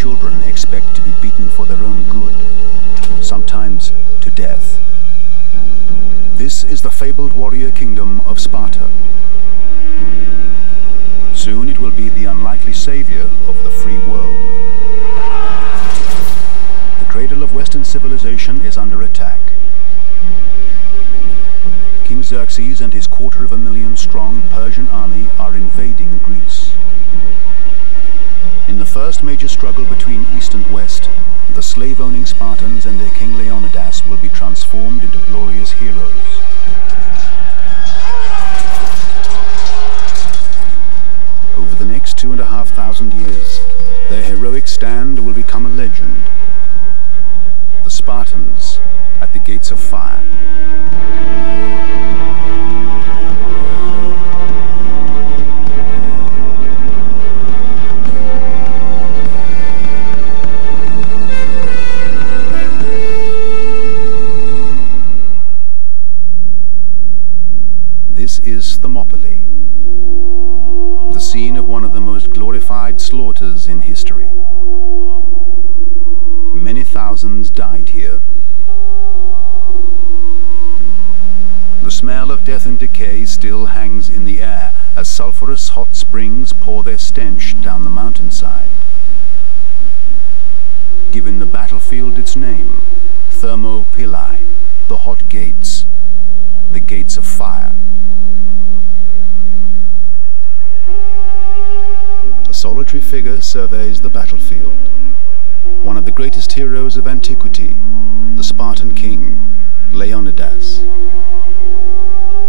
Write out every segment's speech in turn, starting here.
children expect to be beaten for their own good, sometimes to death. This is the fabled warrior kingdom of Sparta. Soon it will be the unlikely savior of the free world. The cradle of Western civilization is under attack. King Xerxes and his 250,000-strong Persian army are invading Greece. In the first major struggle between East and West, the slave-owning Spartans and their king Leonidas will be transformed into glorious heroes. Over the next 2,500 years, their heroic stand will become a legend. The Spartans at the gates of fire. This is Thermopylae, the scene of one of the most glorified slaughters in history. Many thousands died here. The smell of death and decay still hangs in the air as sulphurous hot springs pour their stench down the mountainside. Giving the battlefield its name, Thermopylae, the hot gates, the gates of fire. A solitary figure surveys the battlefield. One of the greatest heroes of antiquity, the Spartan king, Leonidas.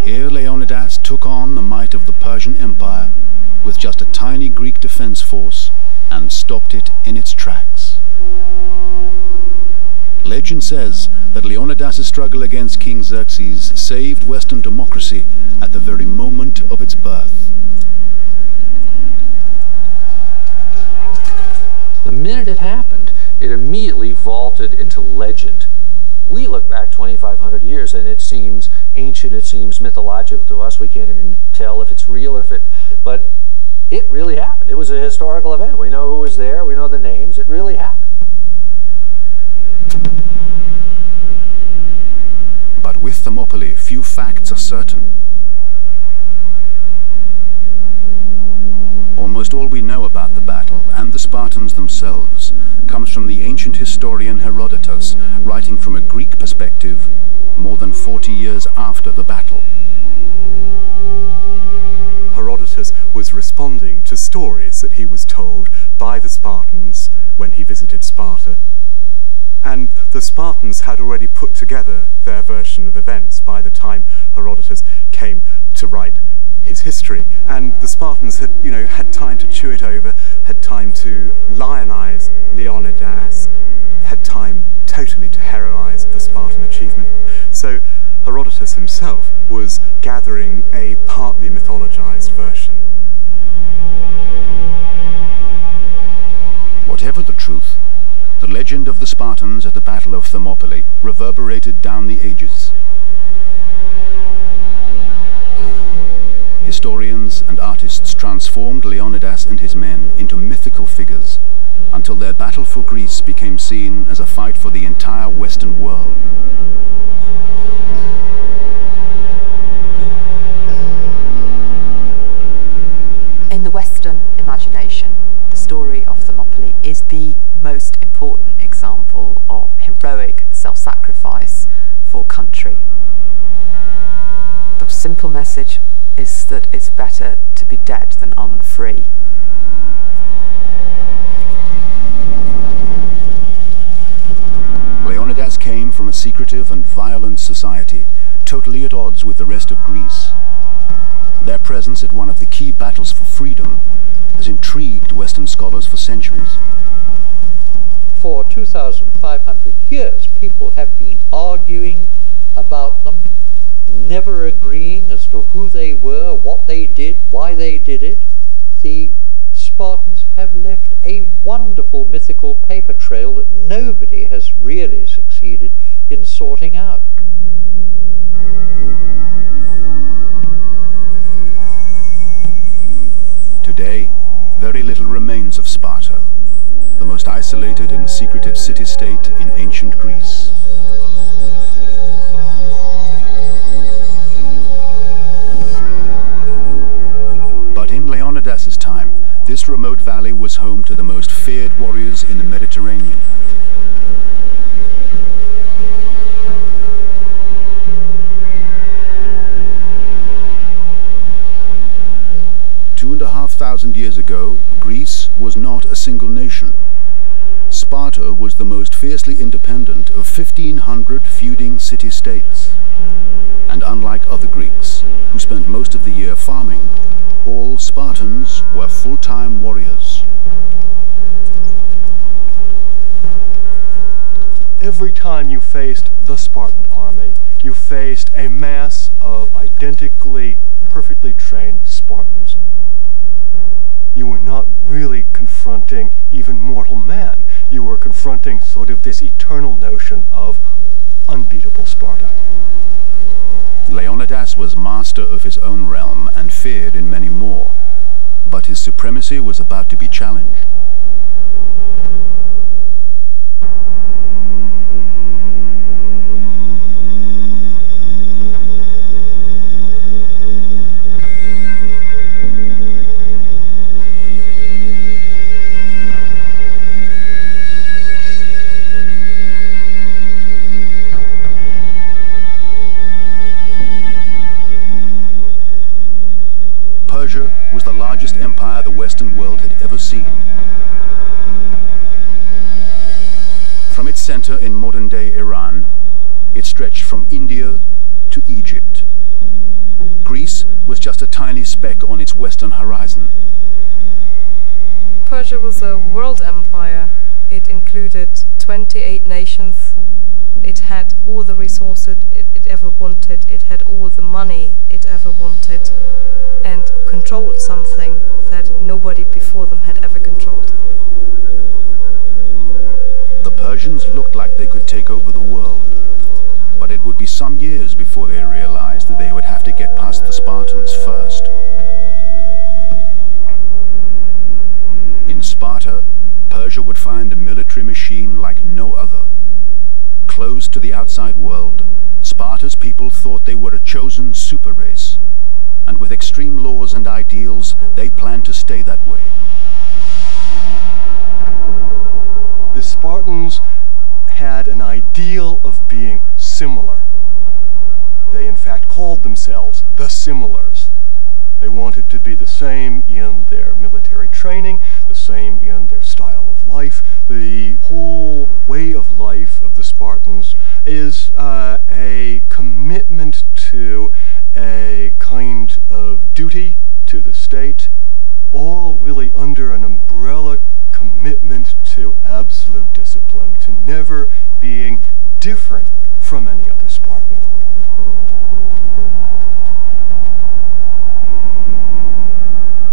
Here Leonidas took on the might of the Persian Empire with just a tiny Greek defense force and stopped it in its tracks. Legend says that Leonidas' struggle against King Xerxes saved Western democracy at the very moment of its birth. The minute it happened, it immediately vaulted into legend. We look back 2,500 years and it seems ancient, it seems mythological to us. We can't even tell if it's real or if it, but it really happened. It was a historical event. We know who was there, we know the names, it really happened. But with Thermopylae, few facts are certain. Almost all we know about the battle and the Spartans themselves comes from the ancient historian Herodotus, writing from a Greek perspective more than 40 years after the battle. Herodotus was responding to stories that he was told by the Spartans when he visited Sparta. And the Spartans had already put together their version of events by the time Herodotus came to write his history. And the Spartans had, had time to chew it over, had time to lionize Leonidas, had time totally to heroize the Spartan achievement. So Herodotus himself was gathering a partly mythologized version. Whatever the truth, the legend of the Spartans at the Battle of Thermopylae reverberated down the ages. Historians and artists transformed Leonidas and his men into mythical figures until their battle for Greece became seen as a fight for the entire Western world. In the Western imagination, the story of Thermopylae is the most important example of heroic self-sacrifice for country. The simple message is that it's better to be dead than unfree. Leonidas came from a secretive and violent society, totally at odds with the rest of Greece. Their presence at one of the key battles for freedom has intrigued Western scholars for centuries. For 2,500 years, people have been arguing about them, never agreeing as to who they were, what they did, why they did it. The Spartans have left a wonderful mythical paper trail that nobody has really succeeded in sorting out. Today, very little remains of Sparta. the most isolated and secretive city-state in ancient Greece. But in Leonidas's time, this remote valley was home to the most feared warriors in the Mediterranean. Two and a half thousand years ago, Greece was not a single nation. Sparta was the most fiercely independent of 1,500 feuding city-states. And unlike other Greeks, who spent most of the year farming, all Spartans were full-time warriors. Every time you faced the Spartan army, you faced a mass of identically, perfectly trained Spartans. You were not really confronting even mortal man. You were confronting sort of this eternal notion of unbeatable Sparta. Leonidas was master of his own realm and feared in many more, but his supremacy was about to be challenged. Persia was the largest empire the Western world had ever seen. From its center in modern-day Iran, it stretched from India to Egypt. Greece was just a tiny speck on its western horizon. Persia was a world empire. It included 28 nations. It had all the resources it ever wanted. It had all the money it ever wanted, and controlled something that nobody before them had ever controlled. The Persians looked like they could take over the world, but it would be some years before they realized that they would have to get past the Spartans first. In Sparta, Persia would find a military machine like no other. Closed to the outside world, Sparta's people thought they were a chosen super race, and with extreme laws and ideals, they planned to stay that way. The Spartans had an ideal of being similar. They in fact called themselves the similars. They wanted to be the same in their military training, the same in their style of life. The whole way of life of the Spartans is a commitment to a kind of duty to the state, all really under an umbrella commitment to absolute discipline, to never being different from any other Spartan.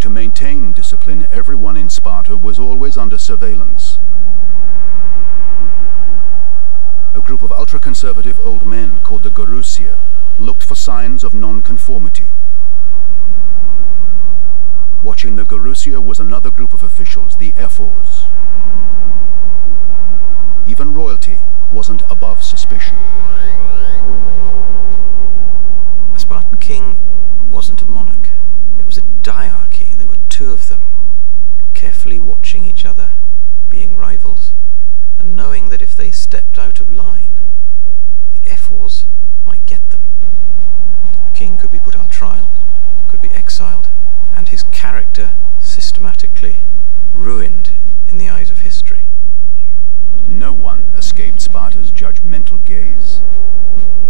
To maintain discipline, everyone in Sparta was always under surveillance. A group of ultra-conservative old men called the Gerousia looked for signs of non-conformity. Watching the Gerousia was another group of officials, the Ephors. Even royalty wasn't above suspicion. A Spartan king wasn't a monarch. It was a diarchy. There were two of them, carefully watching each other, being rivals, and knowing that if they stepped out of line, the Ephors might get them. A king could be put on trial, could be exiled, and his character systematically ruined in the eyes of history. No one escaped Sparta's judgmental gaze.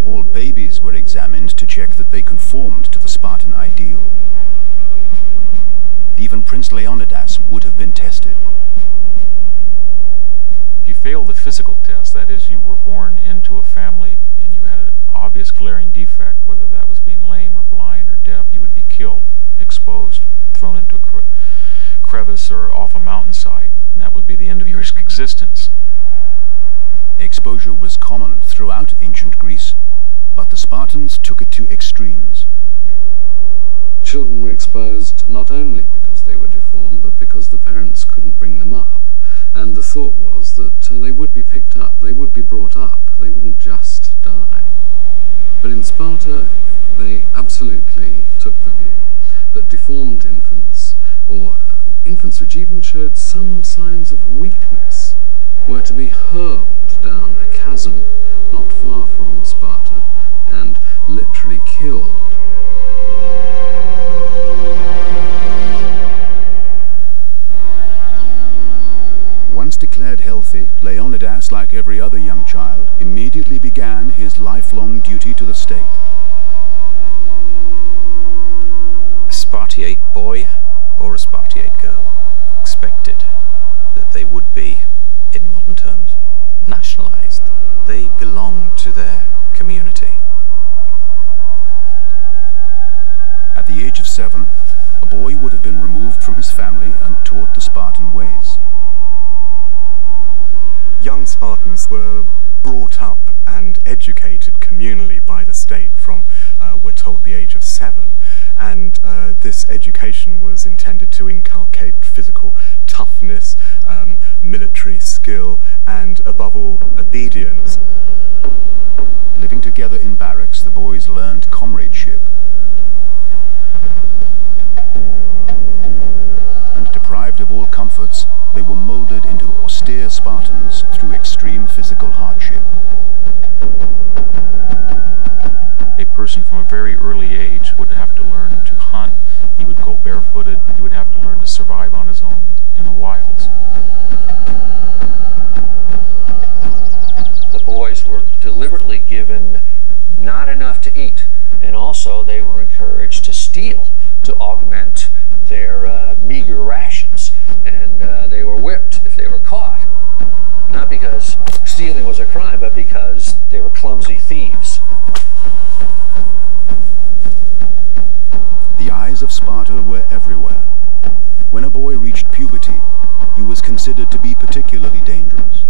All babies were examined to check that they conformed to the Spartan ideal. Even Prince Leonidas would have been tested. If you failed the physical test, that is, you were born into a family and you had an obvious glaring defect, whether that was being lame or blind or deaf, you would be killed, exposed, thrown into a crevice or off a mountainside, and that would be the end of your existence. Exposure was common throughout ancient Greece, but the Spartans took it to extremes. Children were exposed not only because they were deformed, but because the parents couldn't bring them up. And the thought was that they would be picked up, they would be brought up, they wouldn't just die. But in Sparta, they absolutely took the view that deformed infants, or infants which even showed some signs of weakness, were to be hurled down a chasm not far from Sparta and literally killed. Once declared healthy, Leonidas, like every other young child, immediately began his lifelong duty to the state. A Spartiate boy or a Spartiate girl expected that they would be, in modern terms, nationalized. They belonged to their community. At the age of 7, a boy would have been removed from his family and taught the Spartan ways. Young Spartans were brought up and educated communally by the state from, we're told, the age of 7. And this education was intended to inculcate physical toughness, military skill, and above all, obedience. Living together in barracks, the boys learned comradeship. And deprived of all comforts, they were molded into austere Spartans through extreme physical hardship. A person from a very early age would have to learn to hunt. He would go barefooted. He would have to learn to survive on his own in the wilds. The boys were deliberately given not enough to eat, and also they were encouraged to steal to augment their meager rations, and they were whipped if they were caught. Not because stealing was a crime, but because they were clumsy thieves. The eyes of Sparta were everywhere. When a boy reached puberty, he was considered to be particularly dangerous.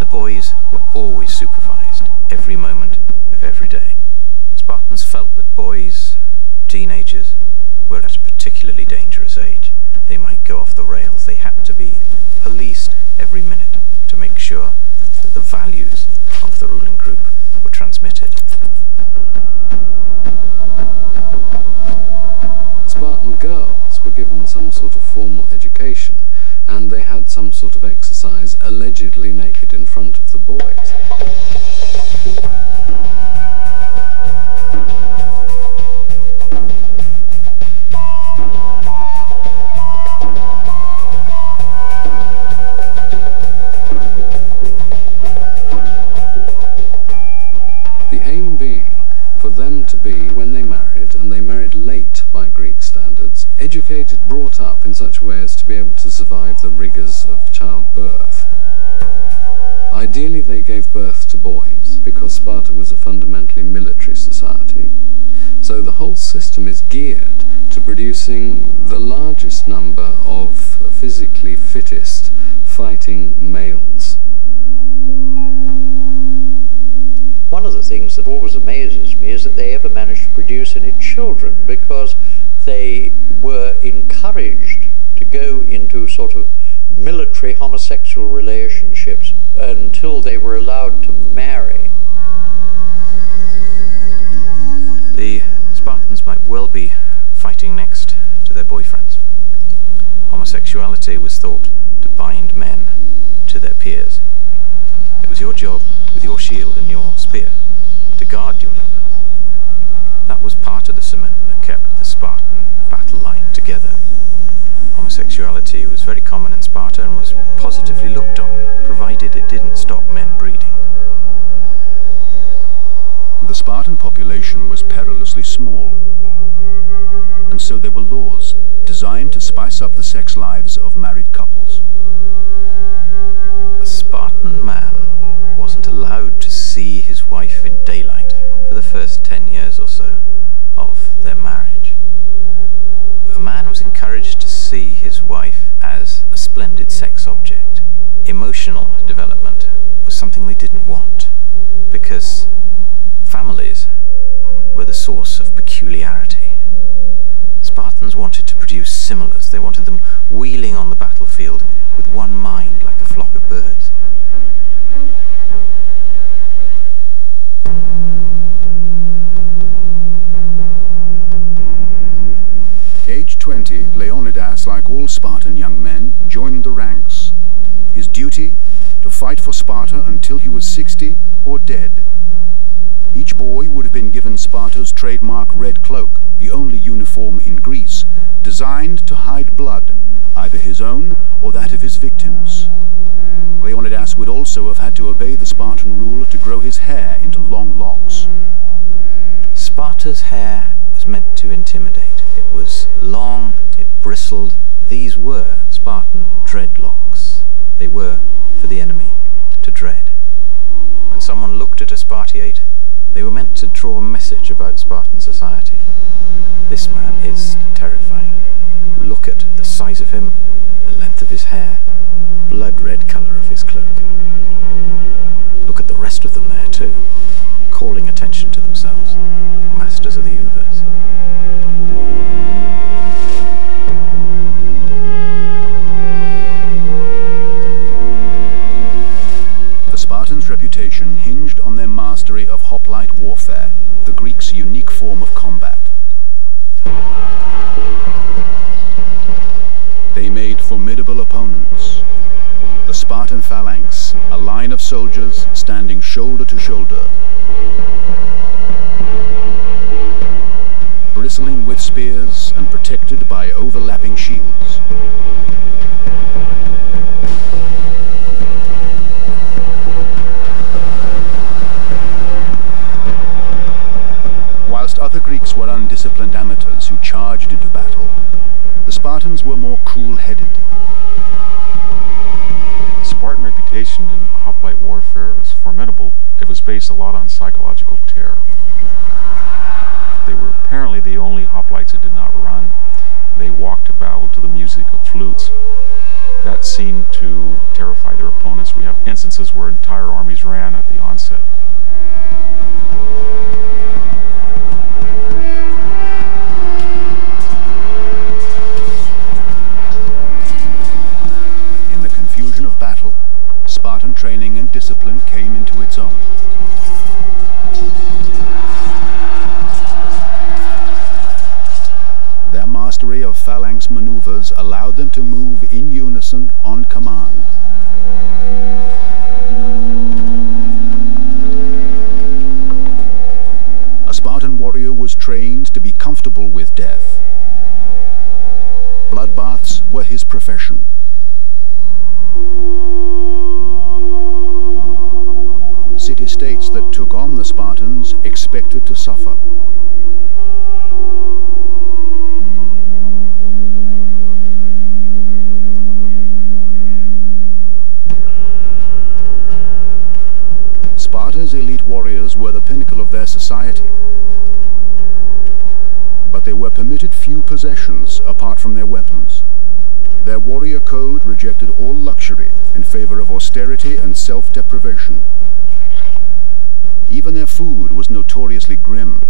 The boys were always supervised, every moment of every day. Spartans felt that boys, teenagers, were at a particularly dangerous age. They might go off the rails. They had to be policed every minute to make sure that the values of the ruling group were transmitted. Spartan girls were given some sort of formal education, and they had some sort of exercise, allegedly naked in front of the boys. The aim being for them to be, when they married, and they married late by Greek standards, educated, brought up in such a way as to be able to survive the rigours of childbirth. Ideally, they gave birth to boys, because Sparta was a fundamentally military society. So the whole system is geared to producing the largest number of physically fittest fighting males. One of the things that always amazes me is that they ever managed to produce any children, because they were encouraged to go into sort of military homosexual relationships until they were allowed to marry. The Spartans might well be fighting next to their boyfriends. Homosexuality was thought to bind men to their peers. It was your job, with your shield and your spear, to guard your lover. That was part of the cement that kept the Spartan battle line together. Homosexuality was very common in Sparta and was positively looked on, provided it didn't stop men breeding. The Spartan population was perilously small, and so there were laws designed to spice up the sex lives of married couples. A Spartan man wasn't allowed to see his wife in daylight for the first 10 years or so of their marriage. A man was encouraged to see his wife as a splendid sex object. Emotional development was something they didn't want, because families were the source of peculiarity. Spartans wanted to produce similars. They wanted them wheeling on the battlefield with one mind like a flock of birds. Aged 20, Leonidas, like all Spartan young men, joined the ranks. His duty, to fight for Sparta until he was 60 or dead. Each boy would have been given Sparta's trademark red cloak, the only uniform in Greece, designed to hide blood, either his own or that of his victims. Leonidas would also have had to obey the Spartan rule to grow his hair into long locks. Sparta's hair was meant to intimidate. It was long, it bristled. These were Spartan dreadlocks. They were for the enemy to dread. When someone looked at a Spartiate, they were meant to draw a message about Spartan society. This man is terrifying. Look at the size of him, the length of his hair, blood-red colour of his cloak. Look at the rest of them there too, calling attention to themselves, masters of the universe. The Spartans' reputation hinged on their mastery of hoplite warfare, the Greeks' unique form of combat. They made formidable opponents. The Spartan phalanx, a line of soldiers standing shoulder to shoulder, bristling with spears and protected by overlapping shields. Whilst other Greeks were undisciplined amateurs who charged into battle, the Spartans were more cool-headed. The Spartan reputation in hoplite warfare was formidable. It was based a lot on psychological terror. They were apparently the only hoplites that did not run. They walked to battle to the music of flutes. That seemed to terrify their opponents. We have instances where entire armies ran at the onset. In the confusion of battle, Spartan training and discipline came into its own. Their mastery of phalanx maneuvers allowed them to move in unison on command. A Spartan warrior was trained to be comfortable with death. Bloodbaths were his profession. City-states that took on the Spartans expected to suffer. Sparta's elite warriors were the pinnacle of their society. But they were permitted few possessions apart from their weapons. Their warrior code rejected all luxury in favor of austerity and self-deprivation. Even their food was notoriously grim.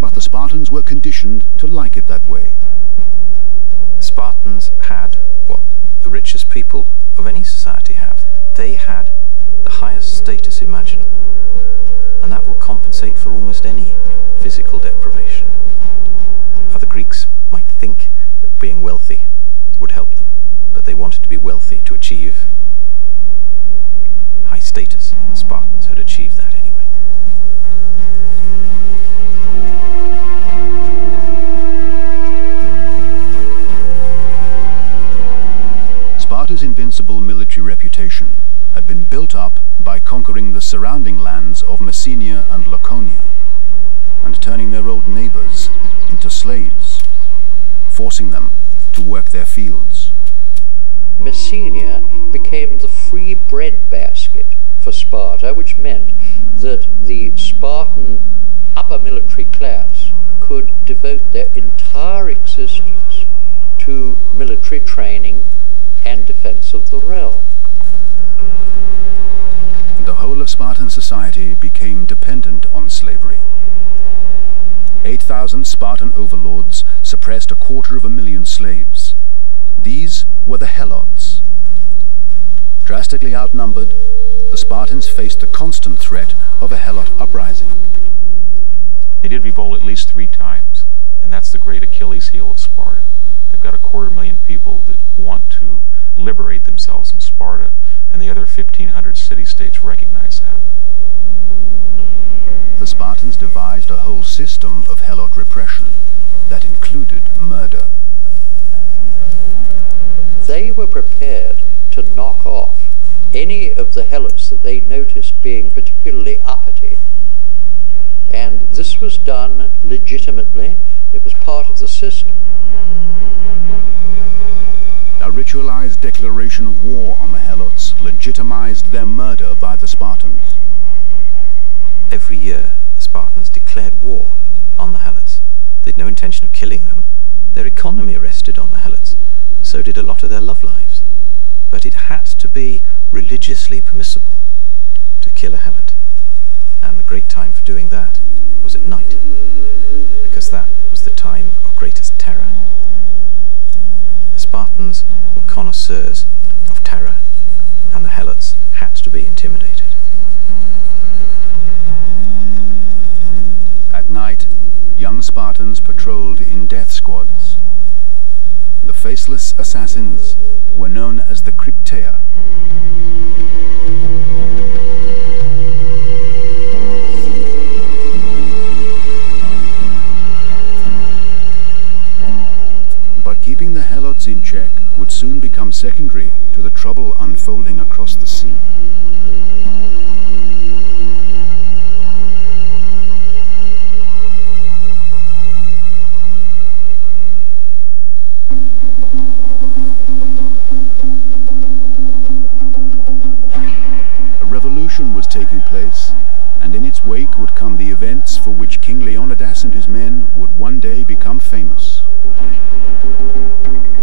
But the Spartans were conditioned to like it that way. Spartans had what the richest people of any society have. They had the highest status imaginable, and that will compensate for almost any physical deprivation. Other Greeks might think that being wealthy would help them, but they wanted to be wealthy to achieve high status, and the Spartans had achieved that anyway. Sparta's invincible military reputation had been built up by conquering the surrounding lands of Messenia and Laconia, and turning their old neighbors into slaves, forcing them to work their fields. Messenia became the free bread basket for Sparta, which meant that the Spartan upper military class could devote their entire existence to military training and defense of the realm. The whole of Spartan society became dependent on slavery. 8,000 Spartan overlords suppressed 250,000 slaves. These were the Helots. Drastically outnumbered, the Spartans faced the constant threat of a Helot uprising. They did revolt at least 3 times, and that's the great Achilles heel of Sparta. They've got 250,000 people that want to liberate themselves from Sparta, and the other 1,500 city-states recognize that. The Spartans devised a whole system of Helot repression that included murder. They were prepared to knock off any of the Helots that they noticed being particularly uppity. And this was done legitimately. It was part of the system. A ritualized declaration of war on the Helots legitimized their murder by the Spartans. Every year, the Spartans declared war on the Helots. They'd no intention of killing them. Their economy rested on the Helots, and so did a lot of their love lives. But it had to be religiously permissible to kill a Helot. And the great time for doing that was at night, because that was the time of greatest terror. The Spartans were connoisseurs of terror, and the Helots had to be intimidated. At night, young Spartans patrolled in death squads. The faceless assassins were known as the Cryptea. But keeping the Helots in check would soon become secondary to the trouble unfolding across the sea. Was taking place, and in its wake would come the events for which King Leonidas and his men would one day become famous.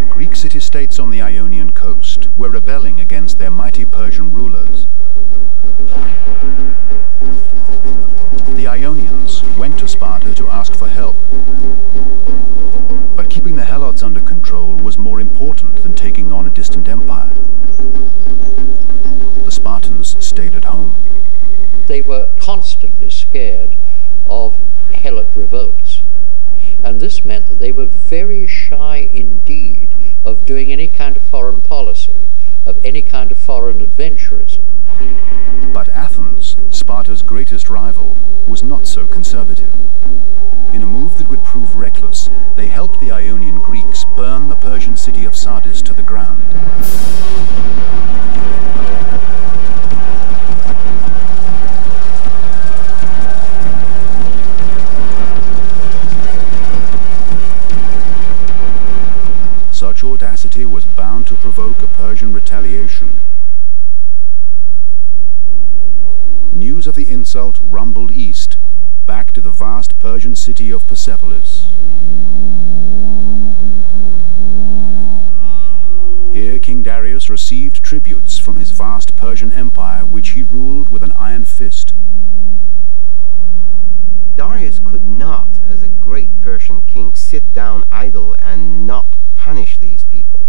Greek city-states on the Ionian coast were rebelling against their mighty Persian rulers. The Ionians went to Sparta to ask for help. But keeping the Helots under control was more important than taking on a distant empire. The Spartans stayed at home. They were constantly scared of Helot revolts. And this meant that they were very shy indeed of doing any kind of foreign policy, of any kind of foreign adventurism. But Athens, Sparta's greatest rival, was not so conservative. In a move that would prove reckless, they helped the Ionian Greeks burn the Persian city of Sardis to the ground. Such audacity was bound to provoke a Persian retaliation. News of the insult rumbled east, back to the vast Persian city of Persepolis. Here King Darius received tributes from his vast Persian empire, which he ruled with an iron fist. Darius could not, as a great Persian king, sit down idle and not punish these people.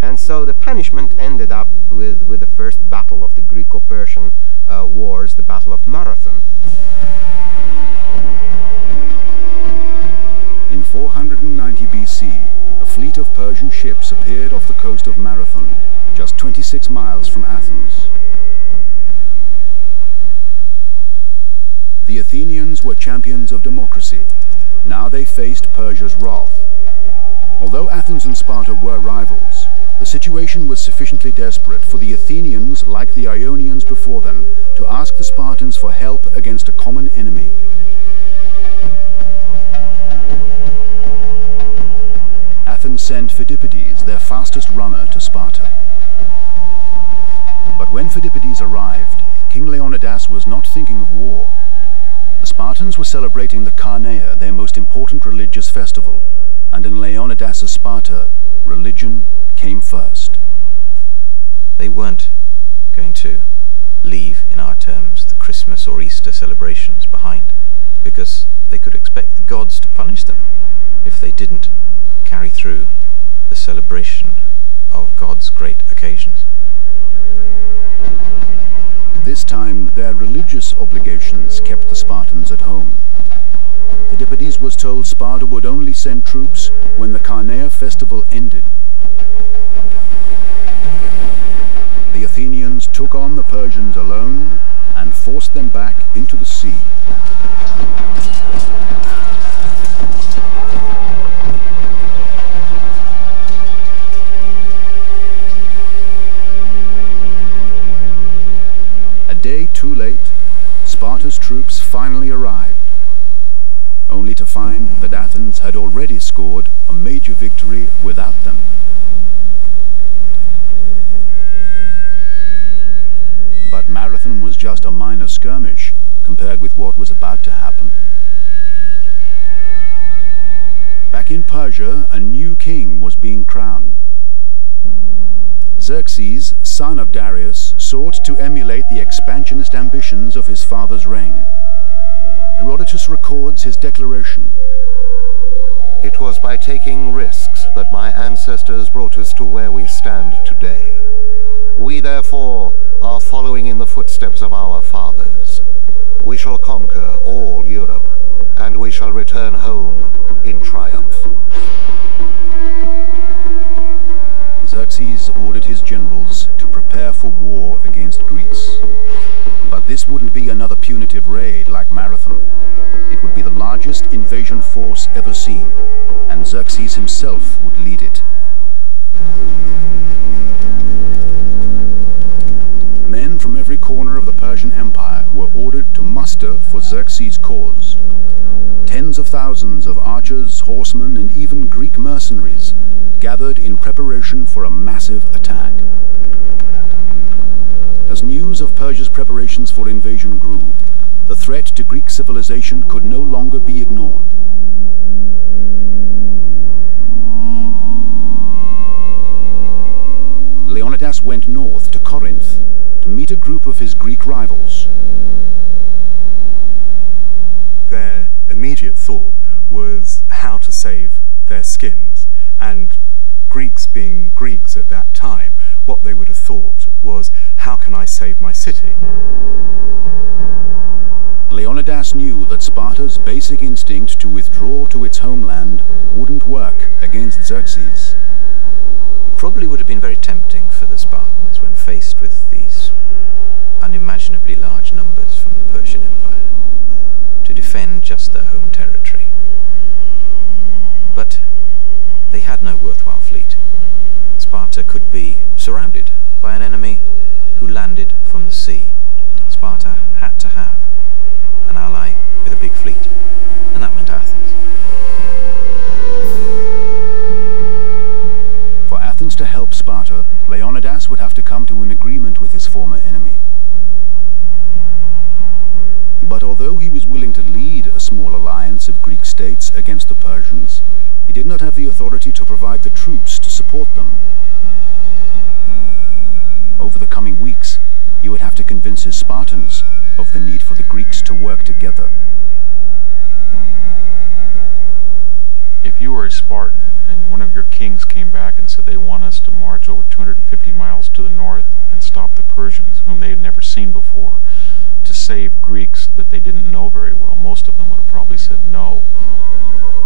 And so the punishment ended up with the first battle of the Greco-Persian wars, the Battle of Marathon. In 490 BC, a fleet of Persian ships appeared off the coast of Marathon, just 26 miles from Athens. The Athenians were champions of democracy. Now they faced Persia's wrath. Although Athens and Sparta were rivals, the situation was sufficiently desperate for the Athenians, like the Ionians before them, to ask the Spartans for help against a common enemy. Athens sent Phidippides, their fastest runner, to Sparta. But when Phidippides arrived, King Leonidas was not thinking of war. The Spartans were celebrating the Carneia, their most important religious festival, and in Leonidas's Sparta, religion came first. They weren't going to leave, in our terms, the Christmas or Easter celebrations behind. because they could expect the gods to punish them if they didn't carry through the celebration of God's great occasions. This time, their religious obligations kept the Spartans at home. Phidippides was told Sparta would only send troops when the Carnea festival ended. The Athenians took on the Persians alone and forced them back into the sea. A day too late, Sparta's troops finally arrived, only to find that Athens had already scored a major victory without them. But Marathon was just a minor skirmish compared with what was about to happen. Back in Persia, a new king was being crowned. Xerxes, son of Darius, sought to emulate the expansionist ambitions of his father's reign. Herodotus records his declaration. It was by taking risks that my ancestors brought us to where we stand today. We therefore are following in the footsteps of our fathers. We shall conquer all Europe, and we shall return home in triumph. Xerxes ordered his generals to prepare for war against Greece. But this wouldn't be another punitive raid like Marathon. It would be the largest invasion force ever seen, and Xerxes himself would lead it. Men from every corner of the Persian Empire were ordered to muster for Xerxes' cause. Tens of thousands of archers, horsemen, and even Greek mercenaries gathered in preparation for a massive attack. As news of Persia's preparations for invasion grew, the threat to Greek civilization could no longer be ignored. Leonidas went north to Corinth to meet a group of his Greek rivals. Their immediate thought was how to save their skins, and Greeks being Greeks at that time, what they would have thought was, how can I save my city? Leonidas knew that Sparta's basic instinct to withdraw to its homeland wouldn't work against Xerxes. It probably would have been very tempting for the Spartans when faced with these unimaginably large numbers from the Persian Empire to defend just their home territory. But they had no worthwhile fleet. Sparta could be surrounded by an enemy who landed from the sea. Sparta had to have an ally with a big fleet, and that meant Athens. For Athens to help Sparta, Leonidas would have to come to an agreement with his former enemy. But although he was willing to lead a small alliance of Greek states against the Persians, he did not have the authority to provide the troops to support them. Over the coming weeks, he would have to convince his Spartans of the need for the Greeks to work together. If you were a Spartan and one of your kings came back and said they want us to march over 250 miles to the north and stop the Persians, whom they had never seen before, to save Greeks that they didn't know very well, most of them would have probably said no.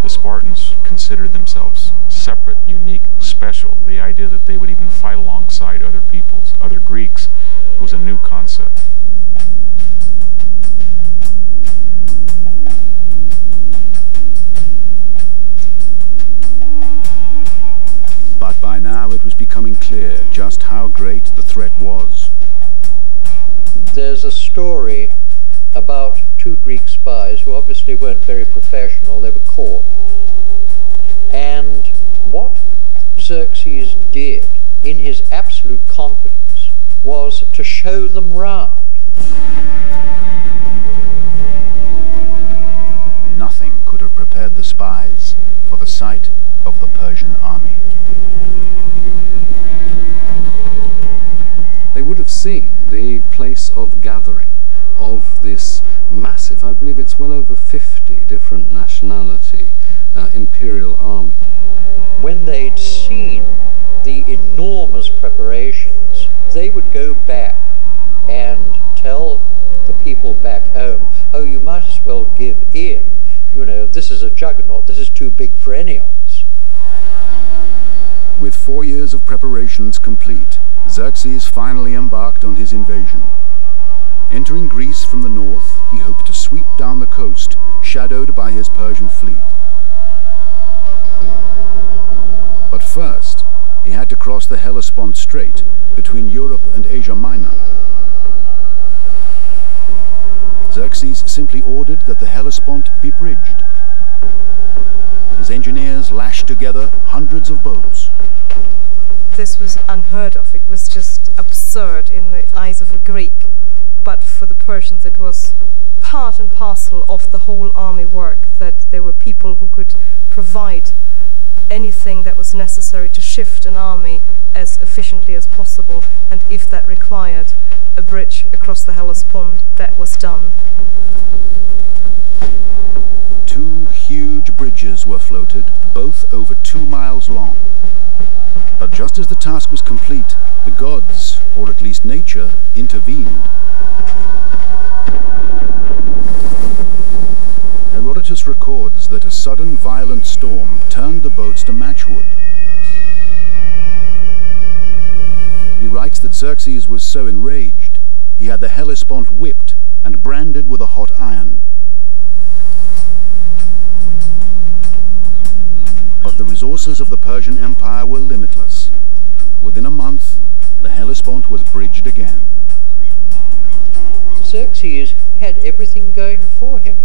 The Spartans considered themselves separate, unique, special. The idea that they would even fight alongside other peoples, other Greeks, was a new concept. But by now it was becoming clear just how great the threat was. There's a story about two Greek spies who obviously weren't very professional. They were caught. And what Xerxes did, in his absolute confidence, was to show them round. Nothing could have prepared the spies for the sight of the Persian army. They would have seen the place of gathering, of this massive, I believe it's well over 50 different nationality imperial army. When they'd seen the enormous preparations, they would go back and tell the people back home, oh, you might as well give in. You know, this is a juggernaut. This is too big for any of us. With 4 years of preparations complete, Xerxes finally embarked on his invasion. Entering Greece from the north, he hoped to sweep down the coast, shadowed by his Persian fleet. But first, he had to cross the Hellespont Strait between Europe and Asia Minor. Xerxes simply ordered that the Hellespont be bridged. His engineers lashed together hundreds of boats. This was unheard of. It was just absurd in the eyes of a Greek. But for the Persians it was part and parcel of the whole army work, that there were people who could provide anything that was necessary to shift an army as efficiently as possible, and if that required a bridge across the Hellespont, that was done. 2 huge bridges were floated, both over 2 miles long. But just as the task was complete, the gods, or at least nature, intervened. Herodotus records that a sudden violent storm turned the boats to matchwood. He writes that Xerxes was so enraged, he had the Hellespont whipped and branded with a hot iron. But the resources of the Persian Empire were limitless. Within a month, the Hellespont was bridged again. Xerxes had everything going for him.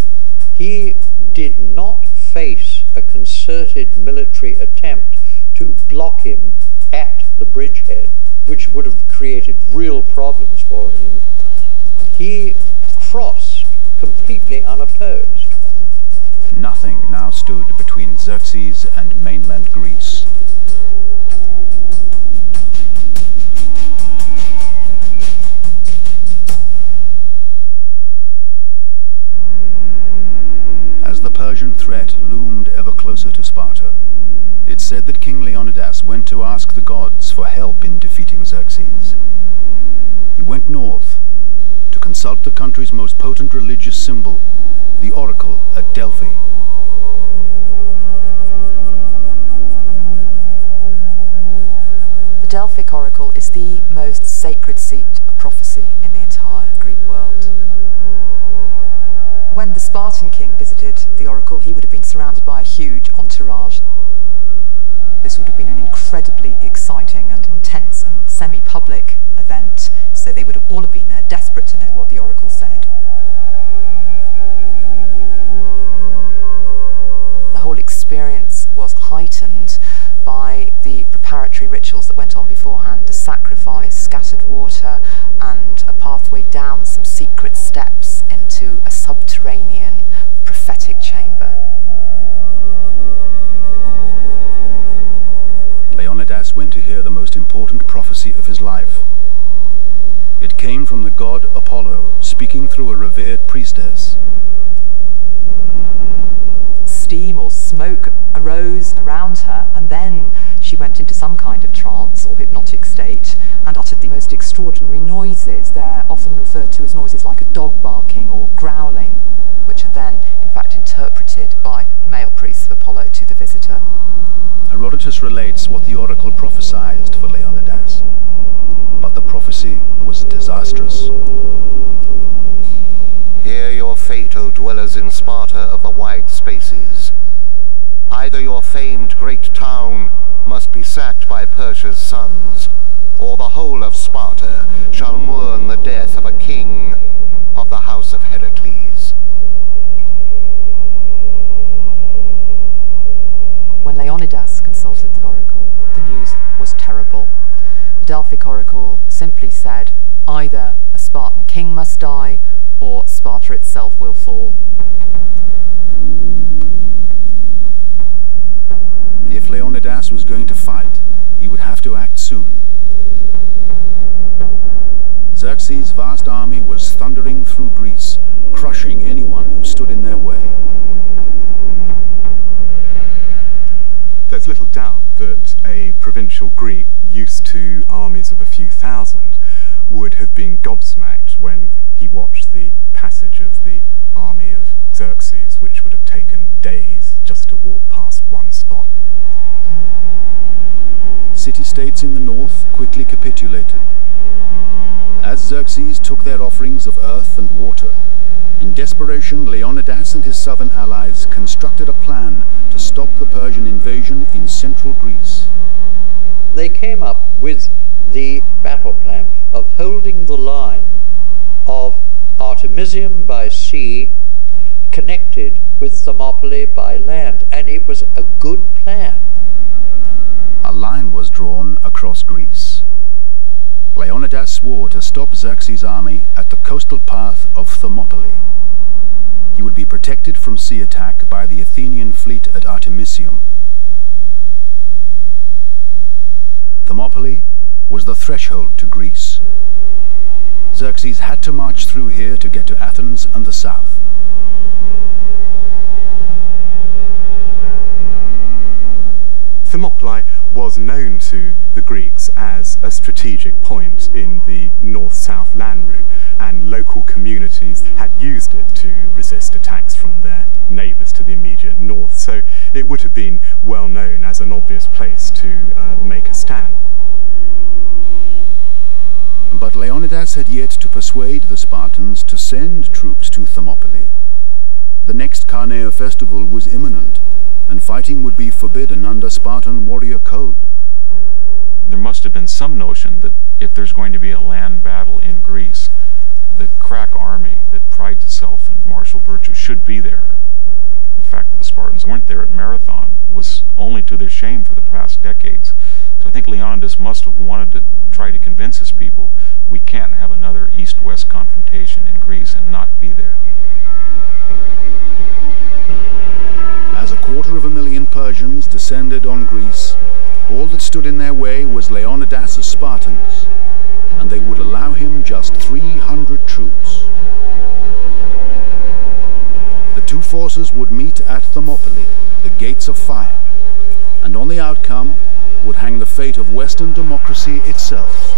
He did not face a concerted military attempt to block him at the bridgehead, which would have created real problems for him. He crossed completely unopposed. Nothing now stood between Xerxes and mainland Greece. As the Persian threat loomed ever closer to Sparta, it's said that King Leonidas went to ask the gods for help in defeating Xerxes. He went north to consult the country's most potent religious symbol, the oracle at Delphi. The Delphic oracle is the most sacred seat of prophecy in the entire Greek world. When the Spartan king visited the oracle, he would have been surrounded by a huge entourage. This would have been an incredibly exciting and intense and semi-public event, so they would have all been there, desperate to know what the oracle said. The whole experience was heightened by the preparatory rituals that went on beforehand, a sacrifice, scattered water, and a pathway down some secret steps into a subterranean prophetic chamber. Leonidas went to hear the most important prophecy of his life. It came from the god Apollo, speaking through a revered priestess. Steam or smoke arose around her, and then she went into some kind of trance or hypnotic state and uttered the most extraordinary noises. They're often referred to as noises like a dog barking or growling, which are then, in fact, interpreted by male priests of Apollo to the visitor. Herodotus relates what the oracle prophesied for Leonidas, but the prophecy was disastrous. Hear your fate, O dwellers in Sparta of the wide spaces. Either your famed great town must be sacked by Persia's sons, or the whole of Sparta shall mourn the death of a king of the house of Heracles. When Leonidas consulted the oracle, the news was terrible. The Delphic oracle simply said, either a Spartan king must die, or Sparta itself will fall. If Leonidas was going to fight, he would have to act soon. Xerxes' vast army was thundering through Greece, crushing anyone who stood in their way. There's little doubt that a provincial Greek used to armies of a few thousand would have been gobsmacked when he watched the passage of the army of Xerxes, which would have taken days just to walk past one spot. City-states in the north quickly capitulated. As Xerxes took their offerings of earth and water, in desperation, Leonidas and his southern allies constructed a plan to stop the Persian invasion in central Greece. They came up with the battle plan of holding the line of Artemisium by sea connected with Thermopylae by land, and it was a good plan. A line was drawn across Greece. Leonidas swore to stop Xerxes' army at the coastal path of Thermopylae. He would be protected from sea attack by the Athenian fleet at Artemisium. Thermopylae was the threshold to Greece. Xerxes had to march through here to get to Athens and the south. Thermopylae was known to the Greeks as a strategic point in the north-south land route, and local communities had used it to resist attacks from their neighbours to the immediate north. So it would have been well known as an obvious place to make a stand. But Leonidas had yet to persuade the Spartans to send troops to Thermopylae. The next Carneo festival was imminent, and fighting would be forbidden under Spartan warrior code. There must have been some notion that if there's going to be a land battle in Greece, the crack army that prides itself in martial virtue should be there. The fact that the Spartans weren't there at Marathon was only to their shame for the past decades. So I think Leonidas must have wanted to try to convince his people we can't have another east-west confrontation in Greece and not be there. As 250,000 Persians descended on Greece, all that stood in their way was Leonidas' Spartans, and they would allow him just 300 troops. The two forces would meet at Thermopylae, the gates of fire, and on the outcome would hang the fate of Western democracy itself.